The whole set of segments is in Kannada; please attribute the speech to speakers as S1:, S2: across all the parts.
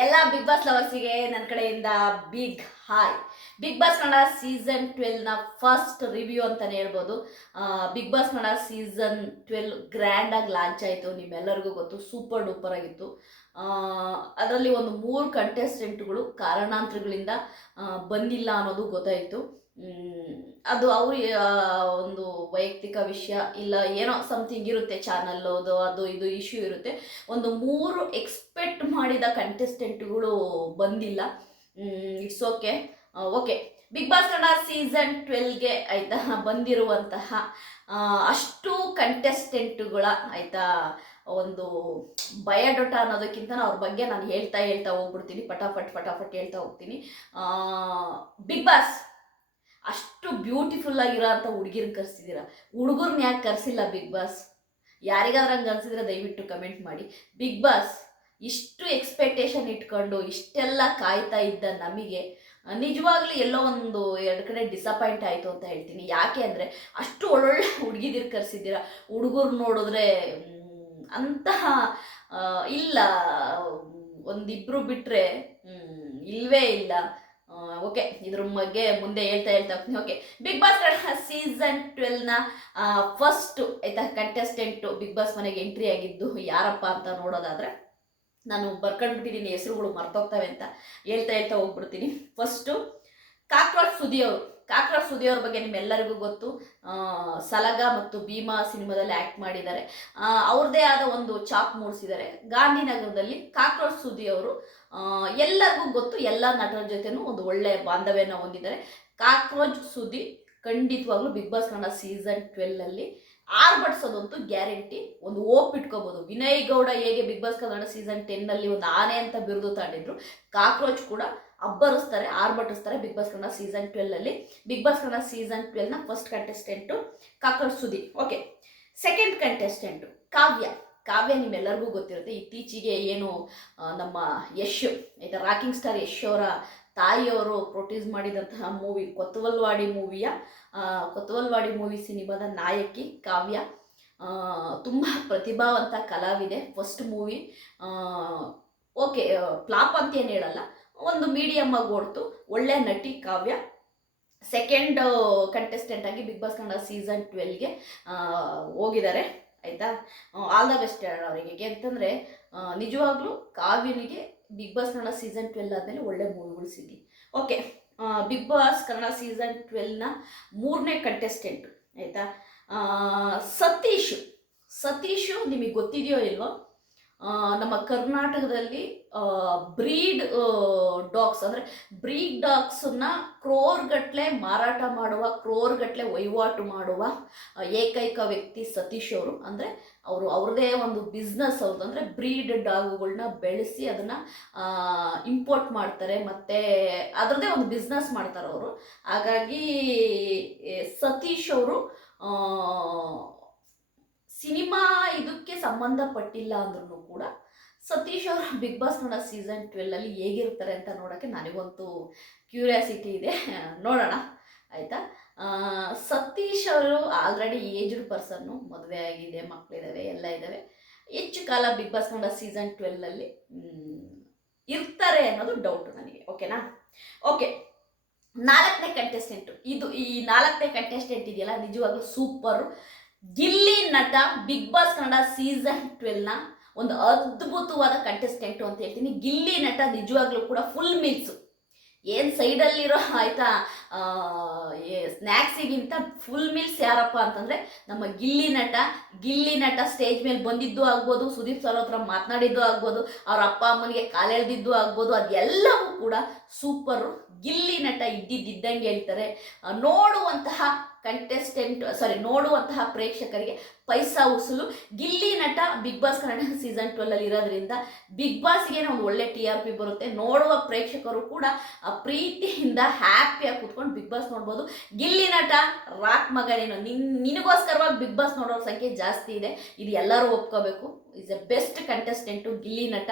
S1: ಎಲ್ಲ ಬಿಗ್ ಬಾಸ್ ಲವರ್ಸಿಗೆ ನನ್ನ ಕಡೆಯಿಂದ Bigg hi Bigg Boss Kannada season ಟ್ವೆಲ್ನ first review ಅಂತಲೇ ಹೇಳ್ಬೋದು. Bigg Boss Kannada season twelve ಗ್ರ್ಯಾಂಡಾಗಿ ಲಾಂಚ್ ಆಯಿತು. ನಿಮ್ಮೆಲ್ಲರಿಗೂ ಗೊತ್ತು ಸೂಪರ್ ಡೂಪರ್ ಆಗಿತ್ತು. ಅದರಲ್ಲಿ ಒಂದು ಮೂರು ಕಂಟೆಸ್ಟೆಂಟ್ಗಳು ಕಾರಣಾಂತರಗಳಿಂದ ಬಂದಿಲ್ಲ ಅನ್ನೋದು ಗೊತ್ತಾಯಿತು. ಅದು ಅವ್ರ ಒಂದು ವೈಯಕ್ತಿಕ ವಿಷಯ ಇಲ್ಲ, ಏನೋ ಸಮಥಿಂಗ್ ಇರುತ್ತೆ ಚಾನಲ್ ಅದು ಅದು ಇದು ಇಶ್ಯೂ ಇರುತ್ತೆ. ಒಂದು ಮೂರು ಎಕ್ಸ್ಪೆಕ್ಟ್ ಮಾಡಿದ ಕಂಟೆಸ್ಟೆಂಟ್ಗಳು ಬಂದಿಲ್ಲ. It's okay okay Bigg Boss Kannada season ಟ್ವೆಲ್ಗೆ ಆಯಿತಾ, ಬಂದಿರುವಂತಹ ಅಷ್ಟು ಕಂಟೆಸ್ಟೆಂಟ್ಗಳ ಆಯಿತಾ, ಒಂದು ಬಯೋಡೋಟ ಅನ್ನೋದಕ್ಕಿಂತ ಅವ್ರ ಬಗ್ಗೆ ನಾನು ಹೇಳ್ತಾ ಹೇಳ್ತಾ ಹೋಗ್ಬಿಡ್ತೀನಿ, ಪಟಾಫಟ್ ಪಟಾಫಟ್ ಹೇಳ್ತಾ ಹೋಗ್ತೀನಿ. ಬಿಗ್ ಬಾಸ್ ಅಷ್ಟು ಬ್ಯೂಟಿಫುಲ್ ಆಗಿರೋ ಅಂತ ಹುಡುಗಿರನ್ನ ಕರೆಸಿದ್ದೀರ ಹುಡುಗರ್ನ ಯಾಕೆ ಕರೆಸಿಲ್ಲ ಬಿಗ್ ಬಾಸ್ ಯಾರಿಗಾದ್ರೂ ಹಂಗೆ ಅನ್ಸಿದ್ರೆ ದಯವಿಟ್ಟು ಕಮೆಂಟ್ ಮಾಡಿ. ಬಿಗ್ ಬಾಸ್ ಇಷ್ಟು ಎಕ್ಸ್ಪೆಕ್ಟೇಷನ್ ಇಟ್ಕೊಂಡು ಇಷ್ಟೆಲ್ಲ ಕಾಯ್ತಾ ಇದ್ದ ನಮಗೆ ನಿಜವಾಗ್ಲೂ ಎಲ್ಲೋ ಒಂದು ಎರಡು ಕಡೆ ಡಿಸಪಾಯಿಂಟ್ ಆಯಿತು ಅಂತ ಹೇಳ್ತೀನಿ. ಯಾಕೆ ಅಂದರೆ ಅಷ್ಟು ಒಳ್ಳೊಳ್ಳೆ ಹುಡುಗಿದಿರ್ ಕರೆಸಿದ್ದೀರ ಹುಡುಗರು ನೋಡಿದ್ರೆ ಅಂತಹ ಇಲ್ಲ, ಒಂದಿಬ್ರು ಬಿಟ್ಟರೆ ಇಲ್ವೇ ಇಲ್ಲ. ಓಕೆ ಇದ್ರ ಬಗ್ಗೆ ಮುಂದೆ ಹೇಳ್ತಾ ಹೇಳ್ತಾ ಹೋಗ್ತೀನಿ. Okay Bigg Boss Kannada season ಟ್ವೆಲ್ನ first ಆಯ್ತಾ ಕಂಟೆಸ್ಟೆಂಟು ಬಿಗ್ ಬಾಸ್ ಮನೆಗೆ ಎಂಟ್ರಿ ಆಗಿದ್ದು ಯಾರಪ್ಪ ಅಂತ ನೋಡೋದಾದ್ರೆ ನಾನು ಬರ್ಕೊಂಡ್ಬಿಟ್ಟಿದ್ದೀನಿ ಹೆಸರುಗಳು ಮರ್ತೋಗ್ತವೆ ಅಂತ ಹೇಳ್ತಾ ಹೇಳ್ತಾ ಹೋಗ್ಬಿಡ್ತೀನಿ. ಫಸ್ಟು ಕಾಕ್ರೋಚ್ ಅವರು. ಕಾಕ್ರೋಚ್ ಸುದಿ ಅವ್ರ ಬಗ್ಗೆ ನಿಮ್ಮೆಲ್ಲರಿಗೂ ಗೊತ್ತು. ಸಲಗ ಮತ್ತು ಭೀಮಾ ಸಿನಿಮಾದಲ್ಲಿ ಆ್ಯಕ್ಟ್ ಮಾಡಿದ್ದಾರೆ. ಅವ್ರದೇ ಅವ್ರದ್ದೇ ಆದ ಒಂದು ಚಾಪ್ ಮೂಡಿಸಿದ್ದಾರೆ. ಗಾಂಧಿನಗರದಲ್ಲಿ ಕಾಕ್ರೋಚ್ ಸುದಿ ಅವರು ಆ, ಎಲ್ಲರಿಗೂ ಗೊತ್ತು, ಎಲ್ಲ ನಟರ ಜೊತೆನೂ ಒಂದು ಒಳ್ಳೆಯ ಬಾಂಧವ್ಯನ ಹೊಂದಿದ್ದಾರೆ. ಕಾಕ್ರೋಚ್ ಸುದ್ದಿ ಖಂಡಿತವಾಗ್ಲೂ ಬಿಗ್ ಬಾಸ್ ಕನ್ನಡ ಸೀಸನ್ ಟ್ವೆಲ್ಲಲ್ಲಿ ಆರ್ಭಟಿಸೋದಂತೂ ಗ್ಯಾರಂಟಿ ಒಂದು ಓಪ್ ಇಟ್ಕೋಬೋದು. ವಿನಯ್ ಗೌಡ ಹೇಗೆ ಬಿಗ್ ಬಾಸ್ ಕನ್ನಡ ಸೀಸನ್ ಟೆನ್ನಲ್ಲಿ ಒಂದು ಆನೆ ಅಂತ ಬಿರುದು ತಾಂಡಿದ್ರು, ಕಾಕ್ರೋಚ್ ಕೂಡ ಅಬ್ಬರಿಸ್ತಾರೆ, ಆರ್ಭಟಿಸ್ತಾರೆ ಬಿಗ್ ಬಾಸ್ ಕನ್ನಡ ಸೀಸನ್ ಟ್ವೆಲ್ಲಲ್ಲಿ Bigg boss Kannada season ಟ್ವೆಲ್ನ first contestant cockroach Sudhi. Okay second contestant Kavya. Kavya ನಿಮ್ಮೆಲ್ಲರಿಗೂ ಗೊತ್ತಿರುತ್ತೆ. ಇತ್ತೀಚೆಗೆ ಏನು ನಮ್ಮ ಯಶ್ ಆಯ್ತಾ ರಾಕಿಂಗ್ ಸ್ಟಾರ್ ಯಶ್ ಅವರ ತಾಯಿಯವರು ಪ್ರೊಡ್ಯೂಸ್ ಮಾಡಿದಂತಹ ಮೂವಿ ಕೊತ್ತವಲ್ವಾಡಿ ಮೂವಿಯ ಕೊತ್ತವಲ್ವಾಡಿ ಮೂವಿ ಸಿನಿಮಾದ ನಾಯಕಿ ಕಾವ್ಯ. ತುಂಬ ಪ್ರತಿಭಾವಂತ ಕಲಾವಿದೆ ಫಸ್ಟ್ ಮೂವಿ ಓಕೆ ಫ್ಲಾಪ್ ಅಂತ ಏನು ಹೇಳಲ್ಲ, ಒಂದು ಮೀಡಿಯಮ್ ಆಗಿ ಓಡ್ತು. ಒಳ್ಳೆ ನಟಿ ಕಾವ್ಯ. ಸೆಕೆಂಡ್ ಕಂಟೆಸ್ಟೆಂಟ್ ಆಗಿ ಬಿಗ್ ಬಾಸ್ ಕನ್ನಡ ಸೀಸನ್ ಟ್ವೆಲ್ಗೆ ಹೋಗಿದ್ದಾರೆ. ಆಯಿತಾ? ಆಲ್ ದ ಬೆಸ್ಟ್ ಅವರಿಗೆ. ಯಾಕೆ ಅಂತಂದರೆ ನಿಜವಾಗ್ಲೂ ಕಾವ್ಯನಿಗೆ Bigg Boss Kannada season twelve ಆದಮೇಲೆ ಒಳ್ಳೆ ಮೂವಿಗಳು ಸಿಗಲಿ. Okay Bigg Boss Kannada season ಟ್ವೆಲ್ನ ಮೂರನೇ ಕಂಟೆಸ್ಟೆಂಟ್ ಆಯಿತಾ? ಸತೀಶ್, ಸತೀಶು ನಿಮಗೆ ಗೊತ್ತಿದೆಯೋ ಇಲ್ವೋ? ನಮ್ಮ ಕರ್ನಾಟಕದಲ್ಲಿ ಬ್ರೀಡ್ ಡಾಗ್ಸ್. ಅಂದರೆ ಬ್ರೀಡ್ ಡಾಗ್ಸನ್ನ ಕ್ರೋರ್ಗಟ್ಲೆ ಮಾರಾಟ ಮಾಡುವ, ಕ್ರೋರ್ಗಟ್ಲೆ ವಹಿವಾಟು ಮಾಡುವ ಏಕೈಕ ವ್ಯಕ್ತಿ ಸತೀಶ್ ಅವರು. ಅಂದರೆ ಅವರು, ಅವ್ರದೇ ಒಂದು ಬಿಸ್ನೆಸ್ ಅವ್ರದ್ದು ಅಂದರೆ ಬ್ರೀಡ್ ಡಾಗುಗಳನ್ನ ಬೆಳೆಸಿ ಅದನ್ನು ಇಂಪೋರ್ಟ್ ಮಾಡ್ತಾರೆ. ಮತ್ತು ಅದರದೇ ಒಂದು ಬಿಸ್ನೆಸ್ ಮಾಡ್ತಾರೆ ಅವರು. ಹಾಗಾಗಿ ಸತೀಶ್ ಅವರು ಸಿನಿಮಾ ಇದಕ್ಕೆ ಸಂಬಂಧಪಟ್ಟಿಲ್ಲ ಅಂದ್ರೂ ಕೂಡ ಸತೀಶ್ ಅವರು ಬಿಗ್ ಬಾಸ್ ಕನ್ನಡ ಸೀಸನ್ ಟ್ವೆಲ್ಲಲ್ಲಿ ಹೇಗಿರ್ತಾರೆ ಅಂತ ನೋಡೋಕ್ಕೆ ನನಗಂತೂ ಕ್ಯೂರಿಯಾಸಿಟಿ ಇದೆ. ನೋಡೋಣ. ಆಯಿತಾ? ಸತೀಶ್ ಅವರು ಆಲ್ರೆಡಿ ಏಜ್ಡ್ ಪರ್ಸನ್ನು ಮದುವೆ ಆಗಿದೆ ಮಕ್ಕಳಿದ್ದಾವೆ ಎಲ್ಲ ಇದ್ದಾವೆ ಹೆಚ್ಚು ಕಾಲ ಬಿಗ್ ಬಾಸ್ ಕನ್ನಡ ಸೀಸನ್ ಟ್ವೆಲ್ಲಲ್ಲಿ ಇರ್ತಾರೆ ಅನ್ನೋದು ಡೌಟ್ ನನಗೆ ಓಕೆನಾ ಓಕೆ ನಾಲ್ಕನೇ ಕಂಟೆಸ್ಟೆಂಟ್ ಇದು ಈ ನಾಲ್ಕನೇ ಕಂಟೆಸ್ಟೆಂಟ್ ಇದೆಯಲ್ಲ, ನಿಜವಾಗ್ಲೂ super Gilli Nata Bigg Boss Kannada season ಟ್ವೆಲ್ನ ಒಂದು ಅದ್ಭುತವಾದ ಕಂಟೆಸ್ಟೆಂಟು ಅಂತ ಹೇಳ್ತೀನಿ. ಗಿಲ್ಲಿ ನಟ ನಿಜವಾಗ್ಲೂ ಕೂಡ ಫುಲ್ ಮೀಲ್ಸು ಏನು ಸೈಡಲ್ಲಿರೋ ಆಯಿತಾ ಸ್ನ್ಯಾಕ್ಸಿಗಿಂತ ಫುಲ್ ಮೀಲ್ಸ್ ಯಾರಪ್ಪ ಅಂತಂದರೆ ನಮ್ಮ ಗಿಲ್ಲಿ ನಟ. ಗಿಲ್ಲಿ ನಟ ಸ್ಟೇಜ್ ಮೇಲೆ ಬಂದಿದ್ದು ಆಗ್ಬೋದು, ಸುದೀಪ್ ಸರ್ ಹತ್ರ ಮಾತನಾಡಿದ್ದು ಆಗ್ಬೋದು, ಅವ್ರ ಅಪ್ಪ ಅಮ್ಮನಿಗೆ ಕಾಲೆಳೆದಿದ್ದು ಆಗ್ಬೋದು, ಅದೆಲ್ಲವೂ ಕೂಡ ಸೂಪರು ಗಿಲ್ಲಿ ನಟ ಇದ್ದಿದ್ದಂಗೆ ಹೇಳ್ತಾರೆ. ನೋಡುವಂತಹ ಕಂಟೆಸ್ಟೆಂಟ್ ಸಾರಿ ನೋಡುವಂತಹ ಪ್ರೇಕ್ಷಕರಿಗೆ ಪೈಸಾ ಉಸುಲು. Gilli Nata Bigg Boss Kannada season ಟ್ವೆಲ್ಲಲ್ಲಿ ಇರೋದ್ರಿಂದ ಬಿಗ್ ಬಾಸ್ಗೆ ಒಂದು ಒಳ್ಳೆ ಟಿ ಆರ್ ಪಿ ಬರುತ್ತೆ. ನೋಡುವ ಪ್ರೇಕ್ಷಕರು ಕೂಡ ಆ ಪ್ರೀತಿಯಿಂದ ಹ್ಯಾಪಿಯಾಗಿ ಕೂತ್ಕೊಂಡು ಬಿಗ್ ಬಾಸ್ ನೋಡ್ಬೋದು. ಗಿಲ್ಲಿ ನಟ ರಾಕ್ ಮಗ ನೀನು ನಿನ್, ನಿನಗೋಸ್ಕರವಾಗಿ ಬಿಗ್ ಬಾಸ್ ನೋಡೋ ಸಂಖ್ಯೆ ಜಾಸ್ತಿ ಇದೆ. ಇದು ಎಲ್ಲರೂ ಒಪ್ಕೋಬೇಕು. Is a best contestant Gilli Nata.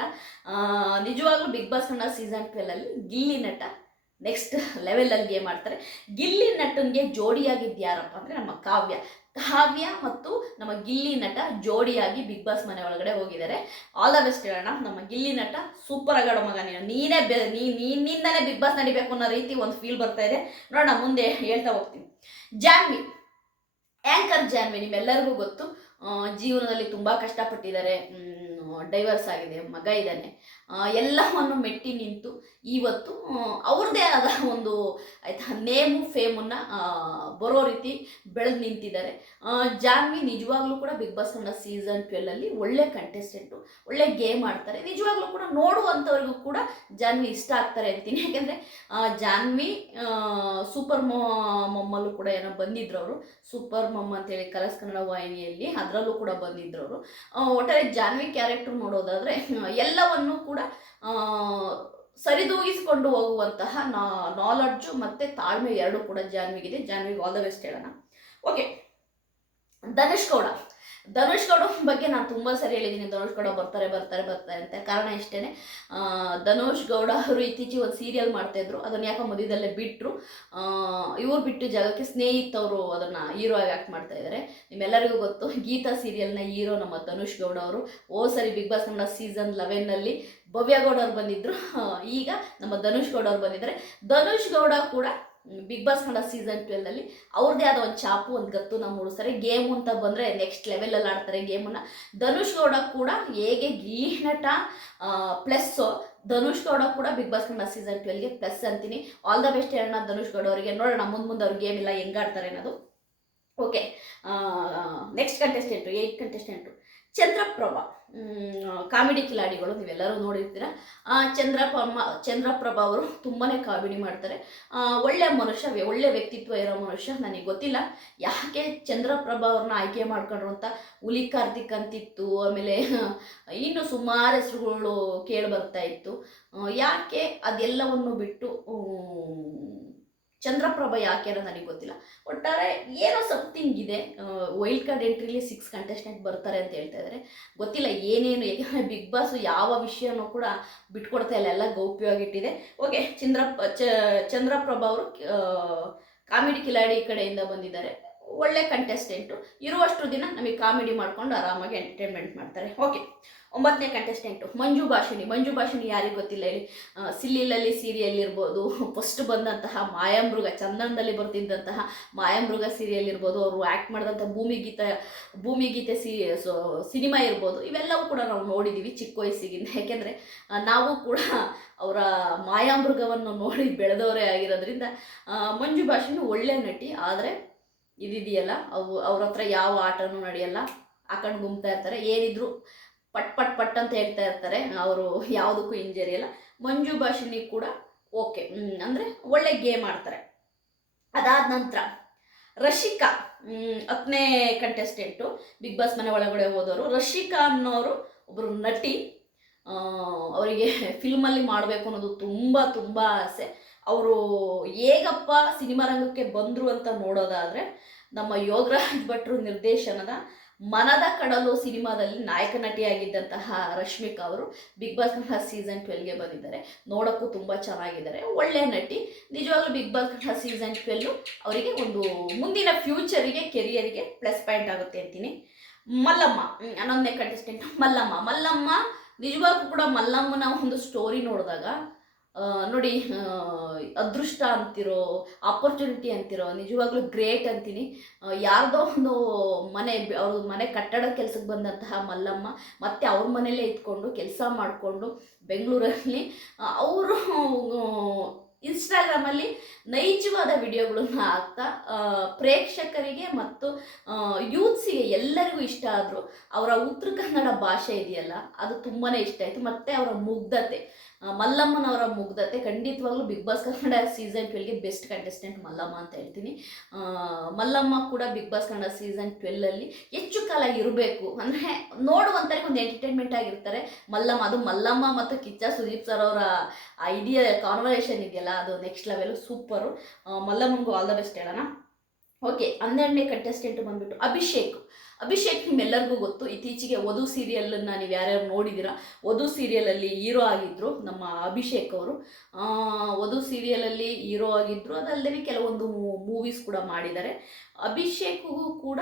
S1: ನಿಜವಾಗ್ಲೂ ಬಿಗ್ ಬಾಸ್ ಕನ್ನಡ ಸೀಸನ್ ಟ್ವೆಲ್ಲಲ್ಲಿ ಗಿಲ್ಲಿ ನಟ ನೆಕ್ಸ್ಟ್ ಲೆವೆಲಲ್ಲಿ ಗೇಮ್ ಆಡ್ತಾರೆ. ಗಿಲ್ಲಿ ನಟನ್ಗೆ ಜೋಡಿಯಾಗಿದ್ದು ಯಾರಪ್ಪ ಅಂದರೆ ನಮ್ಮ ಕಾವ್ಯ. ಕಾವ್ಯ ಮತ್ತು ನಮ್ಮ ಗಿಲ್ಲಿ ನಟ ಜೋಡಿಯಾಗಿ ಬಿಗ್ ಬಾಸ್ ಮನೆ ಒಳಗಡೆ ಹೋಗಿದ್ದಾರೆ. ಆಲ್ ದ ಬೆಸ್ಟ್ ಹೇಳೋಣ ನಮ್ಮ ಗಿಲ್ಲಿ ನಟ ಸೂಪರ್ ಆಗಾಡೋ ಮಗ ನೀನು. ನೀನೇ ಬೆ ನೀನಿಂದನೇ ಬಿಗ್ ಬಾಸ್ ನಡಿಬೇಕು ಅನ್ನೋ ರೀತಿ ಒಂದು ಫೀಲ್ ಬರ್ತಾ ಇದೆ. ನೋಡೋಣ ಮುಂದೆ ಹೇಳ್ತಾ ಹೋಗ್ತೀನಿ. ಜಾನ್ವಿ. ಆ್ಯಂಕರ್ ಜಾನ್ವಿ, ನಿಮ್ಮೆಲ್ಲರಿಗೂ ಗೊತ್ತು. ಜೀವನದಲ್ಲಿ ತುಂಬ ಕಷ್ಟಪಟ್ಟಿದ್ದಾರೆ. ಡೈವರ್ಸ್ ಆಗಿದೆ, ಮಗ ಇದ್ದಾನೆ. ಎಲ್ಲವನ್ನು ಮೆಟ್ಟಿ ನಿಂತು ಇವತ್ತು ಅವ್ರದ್ದೇ ಆದ ಒಂದು, ಆಯ್ತಾ, ನೇಮು, ಫೇಮನ್ನು ಬರೋ ರೀತಿ ಬೆಳೆದು ನಿಂತಿದ್ದಾರೆ. ಜಾನ್ವಿ ನಿಜವಾಗ್ಲೂ ಕೂಡ ಬಿಗ್ ಬಾಸ್ ಕನ್ನಡ ಸೀಸನ್ ಟ್ವೆಲ್ಲಲ್ಲಿ ಒಳ್ಳೆ ಕಂಟೆಸ್ಟೆಂಟು ಒಳ್ಳೆ ಗೇಮ್ ಆಡ್ತಾರೆ. ನಿಜವಾಗ್ಲೂ ಕೂಡ ನೋಡುವಂಥವ್ರಿಗೂ ಕೂಡ ಜಾನ್ವಿ ಇಷ್ಟ ಆಗ್ತಾರೆ ಅಂತೀನಿ. ಯಾಕೆಂದರೆ ಜಾನ್ವಿ ಸೂಪರ್ ಮೊಮ್ಮಲ್ಲೂ ಕೂಡ ಏನೋ ಬಂದಿದ್ರು ಅವರು ಸೂಪರ್ ಮಮ್ಮ ಅಂತೇಳಿ ಕಲರ್ಸ್ ಕನ್ನಡ ವಾಹಿನಿಯಲ್ಲಿ ಅದರಲ್ಲೂ ಕೂಡ ಬಂದಿದ್ರು ಅವರು ಒಟ್ಟಾರೆ ಜಾನ್ವಿ ಕ್ಯಾರೆಕ್ಟರ್ ನೋಡೋದಾದರೆ, ಎಲ್ಲವನ್ನೂ ಕೂಡ ಆ, ಸರಿದೂಗಿಸಿಕೊಂಡು ಹೋಗುವಂತಹ ನಾಲೆಡ್ಜು ಮತ್ತು ತಾಳ್ಮೆ ಎರಡು ಕೂಡ ಜಾನ್ವಿಗಿದೆ. ಜಾನ್ವಿಗೆ ಆಲ್ ದ ಬೆಸ್ಟ್ ಹೇಳೋಣ. ಓಕೆ ಧನುಷ್ ಗೌಡ. ಧನುಷ್ ಗೌಡ ಬಗ್ಗೆ ನಾನು ತುಂಬ ಸರಿ ಹೇಳಿದ್ದೀನಿ ಧನುಷ್ ಗೌಡ ಬರ್ತಾರೆ ಬರ್ತಾರೆ ಬರ್ತಾರೆ ಅಂತ ಕಾರಣ ಇಷ್ಟೇ ಧನುಷ್ ಗೌಡ ಅವರು ಇತ್ತೀಚೆಗೆ ಒಂದು ಸೀರಿಯಲ್ ಮಾಡ್ತಾಯಿದ್ರು ಅದನ್ನು ಯಾಕೋ ಮಧ್ಯದಲ್ಲೇ ಬಿಟ್ಟರು ಇವ್ರು ಬಿಟ್ಟು ಜಾಗಕ್ಕೆ ಸ್ನೇಹಿತ್ ಅವರು ಅದನ್ನು ಹೀರೋ ಆಗಿ ಆ್ಯಕ್ಟ್ ಮಾಡ್ತಾ ಇದ್ದಾರೆ ನಿಮ್ಮೆಲ್ಲರಿಗೂ ಗೊತ್ತು, ಗೀತಾ ಸೀರಿಯಲ್ನ ಹೀರೋ ನಮ್ಮ ಧನುಷ್ ಗೌಡ ಅವರು. ಓ ಸರಿ ಬಿಗ್ ಬಾಸ್ ಕನ್ನಡ ಸೀಸನ್ ಲೆವೆನ್ನಲ್ಲಿ ಭವ್ಯ ಗೌಡ ಅವ್ರು ಬಂದಿದ್ರು. ಈಗ ನಮ್ಮ ಧನುಷ್ ಗೌಡ ಅವ್ರು ಬಂದಿದ್ದಾರೆ. ಧನುಷ್ ಗೌಡ ಕೂಡ ಬಿಗ್ ಬಾಸ್ ಕನ್ನಡ ಸೀಸನ್ ಟ್ವೆಲ್ನಲ್ಲಿ ಅವ್ರದ್ದೇ ಆದ ಒಂದು ಚಾಪು, ಒಂದು ಗತ್ತು ನಾವು ಮೂಡಿಸ್ತಾರೆ ಗೇಮ್ ಅಂತ ಬಂದರೆ ನೆಕ್ಸ್ಟ್ ಲೆವೆಲಲ್ಲಿ ಆಡ್ತಾರೆ ಗೇಮನ್ನು ಧನುಷ್ ಗೌಡ ಕೂಡ ಹೇಗೆ ಗೀ ನಟ ಪ್ಲಸ್ಸು ಧನುಷ್ ಗೌಡ ಕೂಡ ಬಿಗ್ ಬಾಸ್ ಕನ್ನಡ ಸೀಸನ್ ಟ್ವೆಲ್ಗೆ ಪ್ಲಸ್ ಅಂತೀನಿ. ಆಲ್ ದ ಬೆಸ್ಟ್ ಹೇಳೋಣ ಧನುಷ್ ಗೌಡ ಅವರಿಗೆ. ನೋಡೋಣ, ಮುಂದೆ ಮುಂದೆ ಅವ್ರ ಗೇಮ್ ಇಲ್ಲ ಹೆಂಗಾಡ್ತಾರೆ ಅನ್ನೋದು. Okay next contestant eight contestant Chandraprabha. Comedy ಕಿಲಾಡಿಗಳು ನೀವೆಲ್ಲರೂ ನೋಡಿರ್ತೀರ. ಆ, ಚಂದ್ರಪ್ರಮ ಚಂದ್ರಪ್ರಭ ಅವರು ತುಂಬಾ ಕಾಮಿಡಿ ಮಾಡ್ತಾರೆ. ಒಳ್ಳೆ ಮನುಷ್ಯ ಒಳ್ಳೆ ವ್ಯಕ್ತಿತ್ವ ಇರೋ ಮನುಷ್ಯ ನನಗೆ ಗೊತ್ತಿಲ್ಲ. ಯಾಕೆ ಚಂದ್ರಪ್ರಭ ಅವ್ರನ್ನ ಆಯ್ಕೆ ಮಾಡ್ಕೊಂಡ್ರು ಅಂತ ಹುಲಿ ಕಾರ್ತಿಕ್ ಅಂತಿತ್ತು ಆಮೇಲೆ ಇನ್ನೂ ಸುಮಾರು ಹೆಸರುಗಳು ಕೇಳಿ ಬರ್ತಾ ಇತ್ತು. ಯಾಕೆ ಅದೆಲ್ಲವನ್ನು ಬಿಟ್ಟು ಚಂದ್ರಪ್ರಭಾ ಯಾಕೆ ಅನ್ನೋ ನನಗೆ ಗೊತ್ತಿಲ್ಲ. ಒಟ್ಟಾರೆ ಏನೋ ಸಮಥಿಂಗ್ ಇದೆ ವೈಲ್ಡ್ ಕಾರ್ಡ್ ಎಂಟ್ರಿಲಿ ಸಿಕ್ಸ್ ಕಂಟೆಸ್ಟೆಂಟ್ ಬರ್ತಾರೆ ಅಂತ ಹೇಳ್ತಾ ಇದ್ದಾರೆ ಗೊತ್ತಿಲ್ಲ ಏನೇನು ಯಾಕೆಂದರೆ ಬಿಗ್ ಬಾಸ್ ಯಾವ ವಿಷಯನೂ ಕೂಡ ಬಿಟ್ಕೊಡ್ತಾ ಇಲ್ಲ, ಎಲ್ಲ ಗೌಪ್ಯವಾಗಿಟ್ಟಿದೆ. ಓಕೆ ಚಂದ್ರಪ್ಪ ಚಂದ್ರಪ್ರಭ ಚಂದ್ರಪ್ರಭಾ ಅವರು ಕಾಮಿಡಿ ಕಿಲಾಡಿ ಕಡೆಯಿಂದ ಬಂದಿದ್ದಾರೆ. ಒಳ್ಳೆ ಕಂಟೆಸ್ಟೆಂಟು ಇರುವಷ್ಟು ದಿನ ನಮಗೆ ಕಾಮಿಡಿ ಮಾಡ್ಕೊಂಡು ಆರಾಮಾಗಿ ಎಂಟರ್ಟೈನ್ಮೆಂಟ್ ಮಾಡ್ತಾರೆ. ಓಕೆ ಒಂಬತ್ತನೇ ಕಂಟೆಸ್ಟೆಂಟು ಮಂಜು ಭಾಷಿಣಿ. ಮಂಜು ಭಾಷಿಣಿ ಯಾರಿಗೂ ಗೊತ್ತಿಲ್ಲ ಹೇಳಿ? ಸಿಲ್ಲಿಲಲ್ಲಿ ಸೀರಿಯಲ್ ಇರ್ಬೋದು ಫಸ್ಟ್ ಬಂದಂತಹ ಮಾಯಾಮೃಗ, ಚಂದನದಲ್ಲಿ ಬರ್ತಿದ್ದಂತಹ ಮಾಯಾಮೃಗ ಸೀರಿಯಲ್ ಇರ್ಬೋದು ಅವರು ಆ್ಯಕ್ಟ್ ಮಾಡಿದಂಥ ಭೂಮಿಗೀತ ಭೂಮಿಗೀತೆ ಸಿ ಸಿನಿಮಾ ಇರ್ಬೋದು, ಇವೆಲ್ಲವೂ ಕೂಡ ನಾವು ನೋಡಿದ್ದೀವಿ ಚಿಕ್ಕ ವಯಸ್ಸಿಗಿಂತ ಯಾಕೆಂದರೆ ನಾವು ಕೂಡ ಅವರ ಮಾಯಾಮೃಗವನ್ನು ನೋಡಿ ಬೆಳೆದವರೇ ಆಗಿರೋದ್ರಿಂದ ಮಂಜು ಭಾಷಿಣಿ ಒಳ್ಳೆ ನಟಿ, ಆದರೆ ಇದಿದೆಯಲ್ಲ? ಅವು ಅವ್ರ ಹತ್ರ ಯಾವ ಆಟನೂ ನಡೆಯಲ್ಲ. ಹಾಕೊಂಡು ಗುಮ್ತಾ ಇರ್ತಾರೆ. ಏನಿದ್ರು ಪಟ್ ಪಟ್ ಪಟ್ ಅಂತ ಹೇಳ್ತಾ ಇರ್ತಾರೆ. ಅವರು ಯಾವುದಕ್ಕೂ ಇಂಜರಿ ಅಲ್ಲ ಮಂಜು ಭಾಷಿನಿ ಕೂಡ ಓಕೆ ಅಂದರೆ ಒಳ್ಳೆ ಗೇಮ್ ಆಡ್ತಾರೆ. ಅದಾದ ನಂತರ ರಶಿಕಾ ಹತ್ತನೇ ಕಂಟೆಸ್ಟೆಂಟು ಬಿಗ್ ಬಾಸ್ ಮನೆ ಒಳಗಡೆ ಹೋದವರು. ರಶಿಕಾ ಅನ್ನೋರು ಒಬ್ಬರು ನಟಿ. ಅವರಿಗೆ ಫಿಲ್ಮಲ್ಲಿ ಮಾಡಬೇಕು ಅನ್ನೋದು ತುಂಬ ತುಂಬ ಆಸೆ. ಅವರು ಹೇಗಪ್ಪ ಸಿನಿಮಾ ರಂಗಕ್ಕೆ ಬಂದರು ಅಂತ ನೋಡೋದಾದರೆ ನಮ್ಮ ಯೋಗರಾಜ್ ಭಟ್ರು ನಿರ್ದೇಶನದ ಮನದ ಕಡಲು ಸಿನಿಮಾದಲ್ಲಿ ನಾಯಕ ನಟಿಯಾಗಿದ್ದಂತಹ ರಶ್ಮಿಕಾ ಅವರು ಬಿಗ್ ಬಾಸ್ ಕನ್ನಡ ಸೀಸನ್ ಟ್ವೆಲ್ಗೆ ಬಂದಿದ್ದಾರೆ. ನೋಡೋಕ್ಕೂ ತುಂಬ ಚೆನ್ನಾಗಿದ್ದಾರೆ. ಒಳ್ಳೆಯ ನಟಿ. ನಿಜವಾಗ್ಲೂ big boss Kannada season twelve ಅವರಿಗೆ ಒಂದು ಮುಂದಿನ ಫ್ಯೂಚರಿಗೆ ಕೆರಿಯರಿಗೆ ಪ್ಲಸ್ ಪಾಯಿಂಟ್ ಆಗುತ್ತೆ ಅಂತೀನಿ. ಮಲ್ಲಮ್ಮ ಹನ್ನೊಂದನೇ ಕಂಟೆಸ್ಟೆಂಟ್ ಮಲ್ಲಮ್ಮ. ಮಲ್ಲಮ್ಮ, ನಿಜವಾಗ್ಲೂ ಕೂಡ ಮಲ್ಲಮ್ಮನ ಒಂದು ಸ್ಟೋರಿ ನೋಡಿದಾಗ ನೋಡಿ ಅದೃಷ್ಟ ಅಂತಿರೋ ಆಪರ್ಚುನಿಟಿ ಅಂತಿರೋ, ನಿಜವಾಗ್ಲೂ ಗ್ರೇಟ್ ಅಂತೀನಿ. ಯಾರ್ದೋ ಒಂದು ಮನೆ, ಅವ್ರ ಮನೆ ಕಟ್ಟಡ ಕೆಲಸಕ್ಕೆ ಬಂದಂತಹ ಮಲ್ಲಮ್ಮ ಮತ್ತೆ ಅವ್ರ ಮನೇಲೇ ಇದ್ಕೊಂಡು ಕೆಲಸ ಮಾಡಿಕೊಂಡು ಬೆಂಗಳೂರಲ್ಲಿ ಅವರು ಇನ್ಸ್ಟಾಗ್ರಾಮಲ್ಲಿ ನೈಜವಾದ ವಿಡಿಯೋಗಳನ್ನ ಹಾಕ್ತಾ ಪ್ರೇಕ್ಷಕರಿಗೆ ಮತ್ತು ಯೂತ್ಸಿಗೆ ಎಲ್ಲರಿಗೂ ಇಷ್ಟ ಆದರು, ಅವರ ಉತ್ತರ ಕನ್ನಡ ಭಾಷೆ ಇದೆಯಲ್ಲ, ಅದು ತುಂಬಾ ಇಷ್ಟ ಆಯಿತು. ಮತ್ತು ಅವರ ಮುಗ್ಧತೆ ಮಲ್ಲಮ್ಮನವರ ಮುಗ್ಧತೆ ಖಂಡಿತವಾಗ್ಲೂ ಬಿಗ್ ಬಾಸ್ ಕನ್ನಡ ಸೀಸನ್ ಟ್ವೆಲ್ಗೆ ಬೆಸ್ಟ್ ಕಂಟೆಸ್ಟೆಂಟ್ ಮಲ್ಲಮ್ಮ ಅಂತ ಹೇಳ್ತೀನಿ. ಮಲ್ಲಮ್ಮ ಕೂಡ ಬಿಗ್ ಬಾಸ್ ಕನ್ನಡ ಸೀಸನ್ ಟ್ವೆಲ್ಲಲ್ಲಿ ಹೆಚ್ಚು ಕಾಲ ಇರಬೇಕು. ಅಂದರೆ ನೋಡುವಂಥವ್ರಿಗೆ ಒಂದು ಎಂಟರ್ಟೈನ್ಮೆಂಟ್ ಆಗಿರ್ತಾರೆ. ಮಲ್ಲಮ್ಮ, ಅದು ಮಲ್ಲಮ್ಮ ಮತ್ತು ಕಿಚ್ಚ ಸುದೀಪ್ ಸರ್ ಅವರ ಐಡಿಯಾ ಕಾನ್ವರ್ಸೇಷನ್ ಇದೆಯಲ್ಲ, ಅದು ನೆಕ್ಸ್ಟ್ ಲೆವೆಲು ಸೂಪರು ಮಲ್ಲಮ್ಮಂಗೂ ಆಲ್ ದ ಬೆಸ್ಟ್ ಹೇಳೋಣ. ಓಕೆ ಹನ್ನೆರಡನೇ ಕಂಟೆಸ್ಟೆಂಟ್ ಬಂದ್ಬಿಟ್ಟು ಅಭಿಷೇಕ್. ಅಭಿಷೇಕ್ ನಿಮ್ಮೆಲ್ಲರಿಗೂ ಗೊತ್ತು, ಇತ್ತೀಚೆಗೆ ವಧು ಸೀರಿಯಲನ್ನು ನೀವು ಯಾರ್ಯಾರು ನೋಡಿದ್ದೀರಾ? ವಧು ಸೀರಿಯಲಲ್ಲಿ ಹೀರೋ ಆಗಿದ್ದರು ನಮ್ಮ ಅಭಿಷೇಕ್ ಅವರು. ವಧು ಸೀರಿಯಲಲ್ಲಿ ಹೀರೋ ಆಗಿದ್ದರು ಅದಲ್ಲದೆ ಕೆಲವೊಂದು ಮೂವೀಸ್ ಕೂಡ ಮಾಡಿದ್ದಾರೆ. ಅಭಿಷೇಕ್ಗೂ ಕೂಡ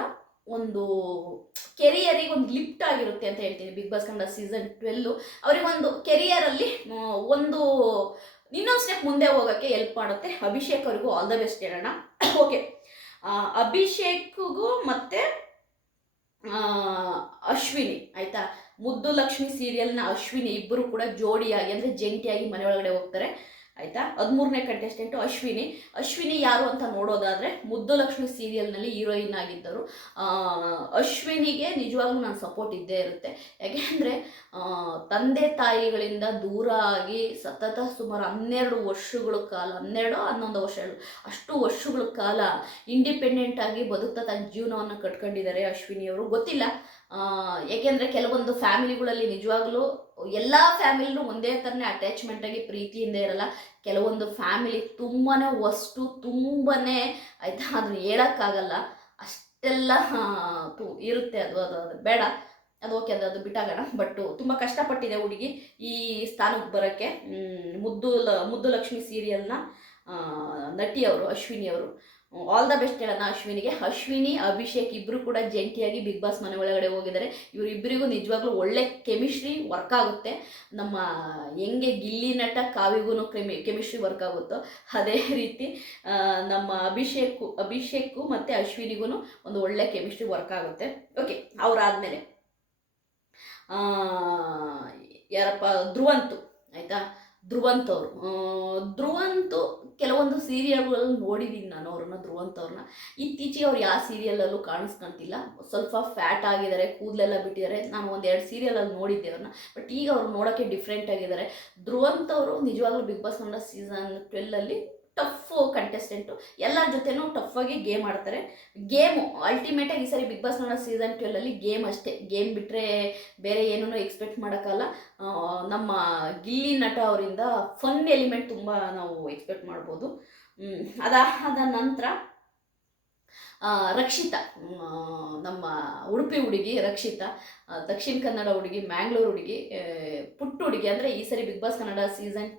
S1: ಒಂದು ಕೆರಿಯರಿಗೆ ಒಂದು ಲಿಫ್ಟ್ ಆಗಿರುತ್ತೆ ಅಂತ ಹೇಳ್ತೀನಿ. Big boss Kannada season twelve ಅವರಿಗೊಂದು ಕೆರಿಯರಲ್ಲಿ ಒಂದು ಇನ್ನೊಂದು ಸ್ಟೆಪ್ ಮುಂದೆ ಹೋಗೋಕ್ಕೆ ಹೆಲ್ಪ್ ಮಾಡುತ್ತೆ. ಅಭಿಷೇಕ್ ಅವ್ರಿಗೂ ಆಲ್ ದ ಬೆಸ್ಟ್ ಹೇಳೋಣ. ಓಕೆ ಅಭಿಷೇಕ್ಗೂ ಮತ್ತು ಅಶ್ವಿನಿ ಆಯಿತಾ? ಮುದ್ದು ಲಕ್ಷ್ಮಿ ಸೀರಿಯಲ್ನ ಅಶ್ವಿನಿ ಇಬ್ಬರು ಕೂಡ ಜೋಡಿಯಾಗಿ ಅಂದರೆ ಜಂಟಿಯಾಗಿ ಮನೆ ಒಳಗಡೆ ಹೋಗ್ತಾರೆ. ಆಯಿತಾ? ಹದಿಮೂರನೇ ಕಂಟೆಸ್ಟೆಂಟು ಅಶ್ವಿನಿ. ಅಶ್ವಿನಿ ಯಾರು ಅಂತ ನೋಡೋದಾದರೆ ಮುದ್ದಲಕ್ಷ್ಮಿ ಸೀರಿಯಲ್ನಲ್ಲಿ ಹೀರೋಯಿನ್ ಆಗಿದ್ದರು ಅಶ್ವಿನಿಗೆ ನಿಜವಾಗ್ಲೂ ನಾನು ಸಪೋರ್ಟ್ ಇದ್ದೇ ಇರುತ್ತೆ. ಯಾಕೆಂದರೆ ತಂದೆ ತಾಯಿಗಳಿಂದ ದೂರ ಆಗಿ ಸತತ ಸುಮಾರು ಹನ್ನೆರಡು ವರ್ಷಗಳ ಕಾಲ, ಹನ್ನೆರಡು ಹನ್ನೊಂದು ವರ್ಷಗಳು ಅಷ್ಟು ವರ್ಷಗಳ ಕಾಲ ಇಂಡಿಪೆಂಡೆಂಟ್ ಆಗಿ ಬದುಕ್ತಾ ತನ್ನ ಜೀವನವನ್ನು ಕಟ್ಕೊಂಡಿದ್ದಾರೆ ಅಶ್ವಿನಿಯವರು. ಗೊತ್ತಿಲ್ಲ. ಏಕೆಂದರೆ ಕೆಲವೊಂದು ಫ್ಯಾಮಿಲಿಗಳಲ್ಲಿ ನಿಜವಾಗ್ಲೂ ಎಲ್ಲ ಫ್ಯಾಮಿಲಿನೂ ಒಂದೇ ಥರನೇ ಅಟ್ಯಾಚ್ಮೆಂಟ್ ಆಗಿ ಪ್ರೀತಿಯಿಂದ ಇರಲ್ಲ. ಕೆಲವೊಂದು ಫ್ಯಾಮಿಲಿ ತುಂಬಾ ವಸ್ತು ತುಂಬಾ ಆಯಿತಾ ಅದನ್ನ ಹೇಳೋಕ್ಕಾಗಲ್ಲ. ಅಷ್ಟೆಲ್ಲ ಇರುತ್ತೆ ಅದು ಅದು ಅದು. ಬೇಡ. ಅದು ಓಕೆ ಅದು ಅದು ಬಿಟ್ಟಾಗೋಣ. ಬಟ್ ತುಂಬ ಕಷ್ಟಪಟ್ಟಿದೆ ಹುಡುಗಿ ಈ ಸ್ಥಾನಕ್ಕೆ ಬರೋಕ್ಕೆ. ಮುದ್ದು ಮುದ್ದು ಲಕ್ಷ್ಮಿ ಸೀರಿಯಲ್ನ ನಟಿಯವರು, ಅಶ್ವಿನಿಯವರು. ಆಲ್ ದ ಬೆಸ್ಟ್ ಹೇಳೋಣ ಅಶ್ವಿನಿಗೆ. ಅಶ್ವಿನಿ, ಅಭಿಷೇಕ್ ಇಬ್ಬರು ಕೂಡ ಜಂಟಿಯಾಗಿ ಬಿಗ್ ಬಾಸ್ ಮನೆ ಒಳಗಡೆ ಹೋಗಿದ್ದಾರೆ. ಇವರಿಬ್ಬರಿಗೂ ನಿಜವಾಗ್ಲೂ ಒಳ್ಳೆ ಕೆಮಿಸ್ಟ್ರಿ ವರ್ಕ್ ಆಗುತ್ತೆ. ನಮ್ಮ ಹೆಂಗೆ ಗಿಲ್ಲಿ ನಟ ಕಾವಿಗೂ ಕೆಮಿ ಕೆಮಿಸ್ಟ್ರಿ ವರ್ಕ್ ಆಗುತ್ತೋ ಅದೇ ರೀತಿ ನಮ್ಮ ಅಭಿಷೇಕ್, ಅಭಿಷೇಕು ಮತ್ತು ಅಶ್ವಿನಿಗೂ ಒಂದು ಒಳ್ಳೆ ಕೆಮಿಸ್ಟ್ರಿ ವರ್ಕ್ ಆಗುತ್ತೆ. ಓಕೆ ಅವರಾದಮೇಲೆ ಯಾರಪ್ಪ ಧ್ರುವಂತು, ಆಯಿತಾ? ಧ್ರುವಂತ್ ಅವರು ಧ್ರುವಂತು ಕೆಲವೊಂದು ಸೀರಿಯಲ್ಗಳಲ್ಲಿ ನೋಡಿದ್ದೀನಿ ನಾನು ಅವ್ರನ್ನ ಧ್ರುವಂತ್ ಅವ್ರನ್ನ ಇತ್ತೀಚೆಗೆ ಅವ್ರು ಯಾವ ಸೀರಿಯಲಲ್ಲೂ ಕಾಣಿಸ್ಕೊಂತಿಲ್ಲ. ಸ್ವಲ್ಪ ಫ್ಯಾಟ್ ಆಗಿದ್ದಾರೆ, ಕೂದಲೆಲ್ಲ ಬಿಟ್ಟಿದ್ದಾರೆ. ನಾನು ಒಂದು ಎರಡು ಸೀರಿಯಲಲ್ಲಿ ನೋಡಿದ್ದೆ ಅವ್ರನ್ನ. ಬಟ್ ಈಗ ಅವ್ರು ನೋಡೋಕ್ಕೆ ಡಿಫ್ರೆಂಟ್ ಆಗಿದ್ದಾರೆ. ಧ್ರುವಂತ್ ಅವರು ನಿಜವಾಗ್ಲೂ ಬಿಗ್ ಬಾಸ್ ಕನ್ನಡ ಸೀಸನ್ ಟ್ವೆಲ್ಲಲ್ಲಿ ಟಫ್ ಕಂಟೆಸ್ಟೆಂಟು ಎಲ್ಲರ ಜೊತೆನೂ ಟಫ್ ಆಗಿ ಗೇಮ್ ಆಡ್ತಾರೆ. ಗೇಮು ಅಲ್ಟಿಮೇಟಾಗಿ ಈ ಸರಿ ಬಿಗ್ ಬಾಸ್ ನೋಡೋ ಸೀಸನ್ ಟ್ವೆಲ್ಲಲ್ಲಿ ಗೇಮ್ ಅಷ್ಟೇ. ಗೇಮ್ ಬಿಟ್ಟರೆ ಬೇರೆ ಏನೂ ಎಕ್ಸ್ಪೆಕ್ಟ್ ಮಾಡೋಕ್ಕಲ್ಲ. ನಮ್ಮ ಗಿಲ್ಲಿ ನಟ ಅವರಿಂದ ಫನ್ ಎಲಿಮೆಂಟ್ ತುಂಬ ನಾವು ಎಕ್ಸ್ಪೆಕ್ಟ್ ಮಾಡ್ಬೋದು. ಅದಾದ ನಂತರ ರಕ್ಷಿತ ನಮ್ಮ ಉಡುಪಿ ಹುಡುಗಿ ರಕ್ಷಿತಾ ದಕ್ಷಿಣ ಕನ್ನಡ ಹುಡುಗಿ ಮ್ಯಾಂಗ್ಳೂರು ಹುಡುಗಿ ಪುಟ್ಟ ಹುಡುಗಿ. ಅಂದರೆ ಈ ಸರಿ ಬಿಗ್ ಬಾಸ್ ಕನ್ನಡ ಸೀಸನ್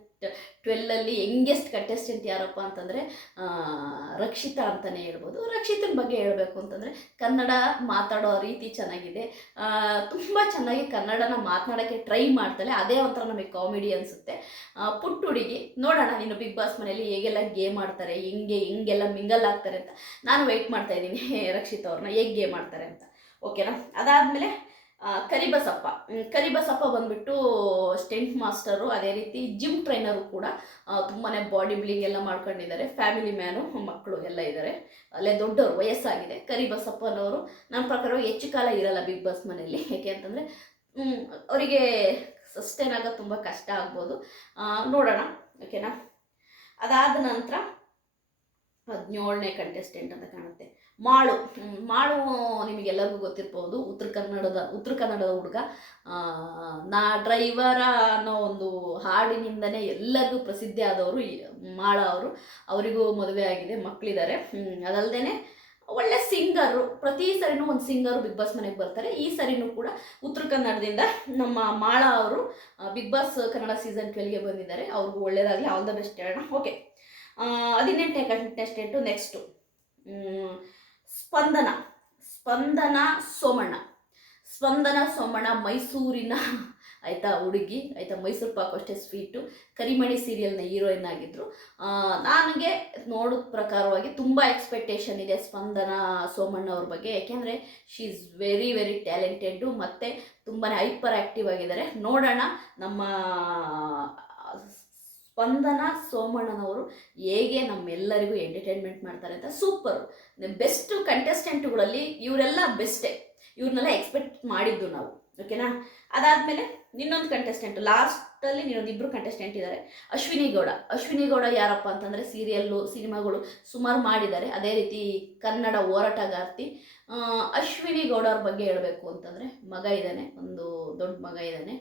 S1: ಟ್ವೆಲ್ಲಲ್ಲಿ ಯಂಗೆಸ್ಟ್ ಕಂಟೆಸ್ಟೆಂಟ್ ಯಾರಪ್ಪ ಅಂತಂದರೆ ರಕ್ಷಿತಾ ಅಂತಲೇ ಹೇಳ್ಬೋದು. ರಕ್ಷಿತನ ಬಗ್ಗೆ ಹೇಳಬೇಕು ಅಂತಂದರೆ, ಕನ್ನಡ ಮಾತಾಡೋ ರೀತಿ ಚೆನ್ನಾಗಿದೆ. ತುಂಬ ಚೆನ್ನಾಗಿ ಕನ್ನಡನ ಮಾತನಾಡೋಕ್ಕೆ ಟ್ರೈ ಮಾಡ್ತಾಳೆ. ಅದೇ ಒಂಥರ ನಮಗೆ ಕಾಮಿಡಿ ಅನಿಸುತ್ತೆ. ಪುಟ್ಟ ಹುಡುಗಿ ನೋಡೋಣ ನೀನು ಬಿಗ್ ಬಾಸ್ ಮನೆಯಲ್ಲಿ ಹೇಗೆಲ್ಲ ಗೇಮ್ ಆಡ್ತಾರೆ, ಹೆಂಗೆ, ಹೆಂಗೆಲ್ಲ ಮಿಂಗಲ್ ಆಗ್ತಾರೆ ಅಂತ. ನಾನು ವೆಯ್ಟ್ ಮಾಡ್ತಾ ಇದ್ದೀನಿ ರಕ್ಷಿತ್ ಅವ್ರನ್ನ ಹೇಗೆ ಗೇಮ್ ಮಾಡ್ತಾರೆ ಅಂತ. ಓಕೆನಾ ಅದಾದಮೇಲೆ ಕರಿಬಸಪ್ಪ. ಕರಿಬಸಪ್ಪ ಬಂದ್ಬಿಟ್ಟು ಸ್ಟೆಂಟ್ ಮಾಸ್ಟರು, ಅದೇ ರೀತಿ ಜಿಮ್ ಟ್ರೈನರು ಕೂಡ ತುಂಬಾ ಬಾಡಿ ಬಿಲ್ಡಿಂಗ್ ಎಲ್ಲ ಮಾಡ್ಕೊಂಡಿದ್ದಾರೆ. ಫ್ಯಾಮಿಲಿ ಮ್ಯಾನು, ಮಕ್ಕಳು ಎಲ್ಲ ಇದ್ದಾರೆ. ಅಲ್ಲೇ ದೊಡ್ಡವರು, ವಯಸ್ಸಾಗಿದೆ. ಕರಿಬಸಪ್ಪನವರು ನನ್ನ ಪ್ರಕಾರ ಹೆಚ್ಚು ಕಾಲ ಇರಲ್ಲ ಬಿಗ್ ಬಾಸ್ ಮನೆಯಲ್ಲಿ. ಯಾಕೆ ಅಂತಂದರೆ ಅವರಿಗೆ ಸಸ್ಟೈನ್ ಆಗೋದು ತುಂಬ ಕಷ್ಟ ಆಗ್ಬೋದು. ನೋಡೋಣ. ಓಕೆನಾ? ಅದಾದ ನಂತರ ಹದಿನೇಳನೇ ಕಂಟೆಸ್ಟೆಂಟ್ ಅಂತ ಕಾಣುತ್ತೆ. ಮಾಳು. ಮಾಳು ನಿಮಗೆಲ್ಲರಿಗೂ ಗೊತ್ತಿರ್ಬೋದು. ಉತ್ತರ ಕನ್ನಡದ ಉತ್ತರ ಕನ್ನಡದ ಹುಡುಗ. ನಾ ಡ್ರೈವರ ಅನ್ನೋ ಒಂದು ಹಾಡಿನಿಂದನೇ ಎಲ್ಲರಿಗೂ ಪ್ರಸಿದ್ಧಿ ಆದವರು ಮಾಳ ಅವರು. ಅವರಿಗೂ ಮದುವೆ ಆಗಿದೆ ಮಕ್ಕಳಿದ್ದಾರೆ ಅದಲ್ಲದೆ ಒಳ್ಳೆ ಸಿಂಗರು. ಪ್ರತಿ ಸರಿನೂ ಒಂದು ಸಿಂಗರು ಬಿಗ್ ಬಾಸ್ ಮನೆಗೆ ಬರ್ತಾರೆ. ಈ ಸರಿನೂ ಕೂಡ ಉತ್ತರ ಕನ್ನಡದಿಂದ ನಮ್ಮ ಮಾಳ ಅವರು ಬಿಗ್ ಬಾಸ್ ಕನ್ನಡ ಸೀಸನ್ ಟ್ವೆಲ್ಗೆ ಬಂದಿದ್ದಾರೆ. ಅವ್ರಿಗೂ ಒಳ್ಳೇದಾಗಲಿ. All the best. ಹೇಳೋಣ ಓಕೆ. ಹದಿನೆಂಟನೇ ಕಂಟೆಸ್ಟೆಂಟು ನೆಕ್ಸ್ಟು. ಸ್ಪಂದನ ಸ್ಪಂದನ ಸೋಮಣ್ಣ. ಸ್ಪಂದನ ಸೋಮಣ್ಣ ಮೈಸೂರಿನ, ಆಯಿತಾ ಹುಡುಗಿ, ಆಯಿತಾ ಮೈಸೂರು ಪಾಕು ಅಷ್ಟೇ ಸ್ವೀಟು ಕರಿಮಣಿ ಸೀರಿಯಲ್ನ ಹೀರೋಯಿನ್ ಆಗಿದ್ದರು ನನಗೆ ನೋಡೋದ ಪ್ರಕಾರವಾಗಿ ತುಂಬ ಎಕ್ಸ್ಪೆಕ್ಟೇಷನ್ ಇದೆ ಸ್ಪಂದನ ಸೋಮಣ್ಣ ಅವ್ರ ಬಗ್ಗೆ. ಯಾಕೆಂದರೆ she is very very talented ಮತ್ತು ತುಂಬಾ ಹೈಪರ್ ಆ್ಯಕ್ಟಿವ್ ಆಗಿದ್ದಾರೆ. ನೋಡೋಣ ನಮ್ಮ ಸ್ಪಂದನ ಸೋಮಣ್ಣನವರು ಹೇಗೆ ನಮ್ಮೆಲ್ಲರಿಗೂ ಎಂಟರ್ಟೈನ್ಮೆಂಟ್ ಮಾಡ್ತಾರೆ ಅಂತ ಸೂಪರು ಬೆಸ್ಟ್ ಕಂಟೆಸ್ಟೆಂಟ್ಗಳಲ್ಲಿ ಇವರೆಲ್ಲ ಬೆಸ್ಟೇ ಇವ್ರನ್ನೆಲ್ಲ ಎಕ್ಸ್ಪೆಕ್ಟ್ ಮಾಡಿದ್ದು ನಾವು ಓಕೆನಾ ಅದಾದಮೇಲೆ ಇನ್ನೊಂದು ಕಂಟೆಸ್ಟೆಂಟ್ ಲಾಸ್ಟಲ್ಲಿ ಇನ್ನೊಂದು ಇಬ್ಬರು ಕಂಟೆಸ್ಟೆಂಟ್ ಇದ್ದಾರೆ ಅಶ್ವಿನಿ ಗೌಡ. ಅಶ್ವಿನಿ ಗೌಡ ಯಾರಪ್ಪ ಅಂತಂದರೆ ಸೀರಿಯಲ್ಲು ಸಿನಿಮಾಗಳು ಸುಮಾರು ಮಾಡಿದ್ದಾರೆ. ಅದೇ ರೀತಿ ಕನ್ನಡ ಹೋರಾಟಗಾರ್ತಿ. ಅಶ್ವಿನಿ ಗೌಡ ಅವ್ರ ಬಗ್ಗೆ ಹೇಳಬೇಕು ಅಂತಂದರೆ ಮಗ ಇದ್ದಾನೆ, ಒಂದು ದೊಡ್ಡ ಮಗ ಇದ್ದಾನೆ.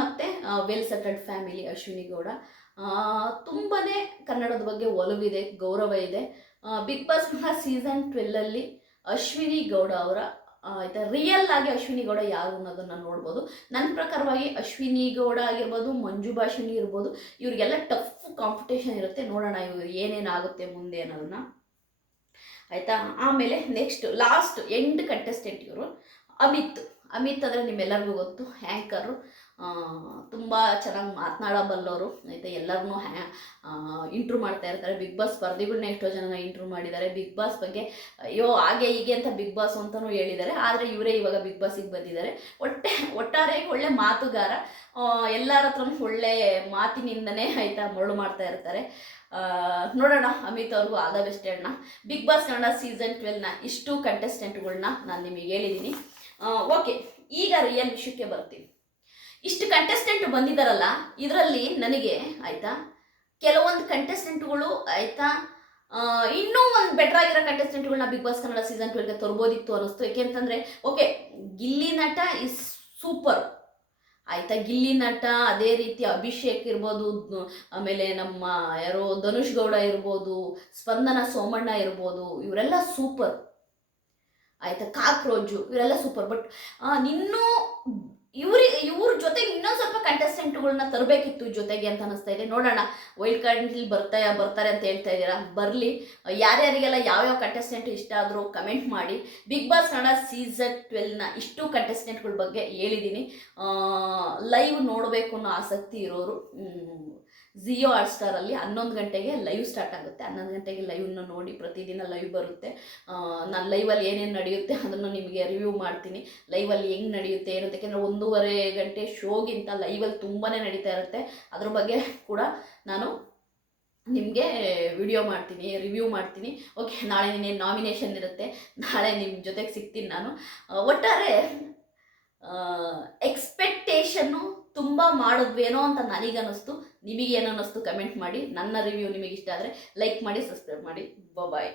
S1: ಮತ್ತು well settled family Ashwini Gowda. ತುಂಬಾ ಕನ್ನಡದ ಬಗ್ಗೆ ಒಲವಿದೆ, ಗೌರವ ಇದೆ. ಬಿಗ್ ಬಾಸ್ ಸೀಸನ್ ಟ್ವೆಲ್ಲಲ್ಲಿ ಅಶ್ವಿನಿ ಗೌಡ ಅವರ ಆಯಿತಾ ರಿಯಲ್ ಆಗಿ ಅಶ್ವಿನಿ ಗೌಡ ಯಾರು ಅನ್ನೋದನ್ನು ನೋಡ್ಬೋದು. ನನ್ನ ಪ್ರಕಾರವಾಗಿ ಅಶ್ವಿನಿ ಗೌಡ ಆಗಿರ್ಬೋದು, ಮಂಜು ಭಾಷಿಣಿ ಇರ್ಬೋದು, ಇವರಿಗೆಲ್ಲ ಟಫ್ ಕಾಂಪಿಟೇಷನ್ ಇರುತ್ತೆ. ನೋಡೋಣ ಇವ್ರು ಏನೇನಾಗುತ್ತೆ ಮುಂದೆ ಅನ್ನೋದನ್ನ. ಆಯಿತಾ? ಆಮೇಲೆ ನೆಕ್ಸ್ಟ್ ಲಾಸ್ಟ್ ಎಂಡ್ ಕಂಟೆಸ್ಟೆಂಟ್ ಇವರು. ಅಮಿತ್. ಅಮಿತ್ ಅಂದರೆ ನಿಮ್ಮೆಲ್ಲರಿಗೂ ಗೊತ್ತು ಹ್ಯಾಂಕರು ತುಂಬ ಚೆನ್ನಾಗಿ ಮಾತನಾಡಬಲ್ಲವರು ಆಯಿತಾ ಎಲ್ಲರನ್ನೂ ಹ್ಯಾ ಇಂಟ್ರೂ ಮಾಡ್ತಾ ಇರ್ತಾರೆ. ಬಿಗ್ ಬಾಸ್ ಸ್ಪರ್ಧಿಗಳನ್ನ ಎಷ್ಟೋ ಜನ ಇಂಟ್ರೂ ಮಾಡಿದ್ದಾರೆ. ಬಿಗ್ ಬಾಸ್ ಬಗ್ಗೆ, ಅಯ್ಯೋ, ಹಾಗೆ ಹೀಗೆ ಅಂತ ಬಿಗ್ ಬಾಸ್ ಅಂತಲೂ ಹೇಳಿದ್ದಾರೆ. ಆದರೆ ಇವರೇ ಇವಾಗ ಬಿಗ್ ಬಾಸಿಗೆ ಬಂದಿದ್ದಾರೆ. ಒಟ್ಟೆ, ಒಟ್ಟಾರೆ ಒಳ್ಳೆ ಮಾತುಗಾರ. ಎಲ್ಲರ ಹತ್ರನೂ ಒಳ್ಳೆ ಮಾತಿನಿಂದನೇ ಆಯಿತಾ ಮರಳು ಮಾಡ್ತಾ ಇರ್ತಾರೆ. ನೋಡೋಣ, ಅಮಿತ್ ಅವ್ರಿಗೂ ಆದ ಬೆಸ್ಟ್ ಅಣ್ಣ. ಬಿಗ್ ಬಾಸ್ ಕನ್ನಡ ಸೀಸನ್ ಟ್ವೆಲ್ನ ಇಷ್ಟು ಕಂಟೆಸ್ಟೆಂಟ್ಗಳನ್ನ ನಾನು ನಿಮಗೆ ಹೇಳಿದ್ದೀನಿ ಓಕೆ ಈಗ ರಿಯಲ್ ವಿಷಯಕ್ಕೆ ಬರ್ತೀನಿ. ಇಷ್ಟು ಕಂಟೆಸ್ಟೆಂಟ್ ಬಂದಿದ್ದಾರಲ್ಲ ಇದರಲ್ಲಿ ನನಗೆ ಆಯಿತಾ? ಕೆಲವೊಂದು ಕಂಟೆಸ್ಟೆಂಟ್ಗಳು ಆಯಿತಾ? ಇನ್ನೂ ಒಂದು ಬೆಟರ್ ಆಗಿರೋ ಕಂಟೆಸ್ಟೆಂಟ್ಗಳನ್ನ ಬಿಗ್ ಬಾಸ್ ಕನ್ನಡ ಸೀಸನ್ ಟ್ವೆಲ್ಗೆ ತರ್ಬೋದಿತ್ತು ಅನ್ನಿಸ್ತು. ಯಾಕೆಂತಂದರೆ ಓಕೆ ಗಿಲ್ಲಿ ನಟ ಇಸ್ ಸೂಪರ್ ಆಯಿತಾ? ಗಿಲ್ಲಿ ನಟ, ಅದೇ ರೀತಿ ಅಭಿಷೇಕ್ ಇರ್ಬೋದು, ಆಮೇಲೆ ನಮ್ಮ ಯಾರೋ ಧನುಷ್ ಗೌಡ ಇರ್ಬೋದು, ಸ್ಪಂದನ ಸೋಮಣ್ಣ ಇರ್ಬೋದು, ಇವರೆಲ್ಲ ಸೂಪರ್ ಆಯಿತಾ? ಕಾಕ್ರೋಜು ಇವರೆಲ್ಲ ಸೂಪರ್ ಬಟ್ ಇನ್ನೂ ಇವ್ರಿ, ಇವ್ರ ಜೊತೆಗೆ ಇನ್ನೊಂದು ಸ್ವಲ್ಪ ಕಂಟೆಸ್ಟೆಂಟ್ಗಳನ್ನ ತರಬೇಕಿತ್ತು ಜೊತೆಗೆ ಅಂತ ಅನಿಸ್ತಾ ಇದೆ. ನೋಡೋಣ ವೈಲ್ಡ್ ಕಾರ್ಡ್ಲಿ ಬರ್ತಾ, ಬರ್ತಾರೆ ಅಂತ ಹೇಳ್ತಾ ಇದ್ದೀರಾ? ಬರಲಿ. ಯಾರ್ಯಾರಿಗೆಲ್ಲ ಯಾವ್ಯಾವ ಕಂಟೆಸ್ಟೆಂಟ್ ಇಷ್ಟ ಆದರೂ ಕಮೆಂಟ್ ಮಾಡಿ. ಬಿಗ್ ಬಾಸ್ ಕನ್ನಡ ಸೀಸನ್ ಟ್ವೆಲ್ನ ಇಷ್ಟು ಕಂಟೆಸ್ಟೆಂಟ್ಗಳ ಬಗ್ಗೆ ಹೇಳಿದ್ದೀನಿ ಲೈವ್ ನೋಡಬೇಕು ಅನ್ನೋ ಆಸಕ್ತಿ ಇರೋರು ಜಿಯೋ ಹಾಟ್ಸ್ಟಾರಲ್ಲಿ ಹನ್ನೊಂದು ಗಂಟೆಗೆ ಲೈವ್ ಸ್ಟಾರ್ಟ್ ಆಗುತ್ತೆ. ಹನ್ನೊಂದು ಗಂಟೆಗೆ ಲೈವ್ನ ನೋಡಿ ಪ್ರತಿದಿನ ಲೈವ್ ಬರುತ್ತೆ. ನಾನು ಲೈವಲ್ಲಿ ಏನೇನು ನಡೆಯುತ್ತೆ ಅದನ್ನು ನಿಮಗೆ ರಿವ್ಯೂ ಮಾಡ್ತೀನಿ. ಲೈವಲ್ಲಿ ಹೆಂಗೆ ನಡೆಯುತ್ತೆ ಏನು ಯಾಕೆಂದರೆ ಒಂದೂವರೆ ಗಂಟೆ ಶೋಗಿಂತ ಲೈವಲ್ಲಿ ತುಂಬಾ ನಡೀತಾ ಇರುತ್ತೆ. ಅದ್ರ ಬಗ್ಗೆ ಕೂಡ ನಾನು ನಿಮಗೆ ವಿಡಿಯೋ ಮಾಡ್ತೀನಿ ರಿವ್ಯೂ ಮಾಡ್ತೀನಿ. ಓಕೆ ನಾಳೆ ನಿನ್ನೆ ನಾಮಿನೇಷನ್ ಇರುತ್ತೆ. ನಾಳೆ ನಿಮ್ಮ ಜೊತೆಗೆ ಸಿಗ್ತೀನಿ ನಾನು. ಒಟ್ಟಾರೆ ಎಕ್ಸ್ಪೆಕ್ಟೇಷನ್ನು ತುಂಬ ಮಾಡಿದ್ವೇನೋ ಅಂತ ನನಗನ್ನಿಸ್ತು. ನಿಮಗೇನು ಏನನ್ನಿಸ್ತು ಕಮೆಂಟ್ ಮಾಡಿ ನನ್ನ ರಿವ್ಯೂ ನಿಮಗೆ ಇಷ್ಟ ಆದರೆ ಲೈಕ್ ಮಾಡಿ ಸಬ್ಸ್ಕ್ರೈಬ್ ಮಾಡಿ. ಬಾಯ್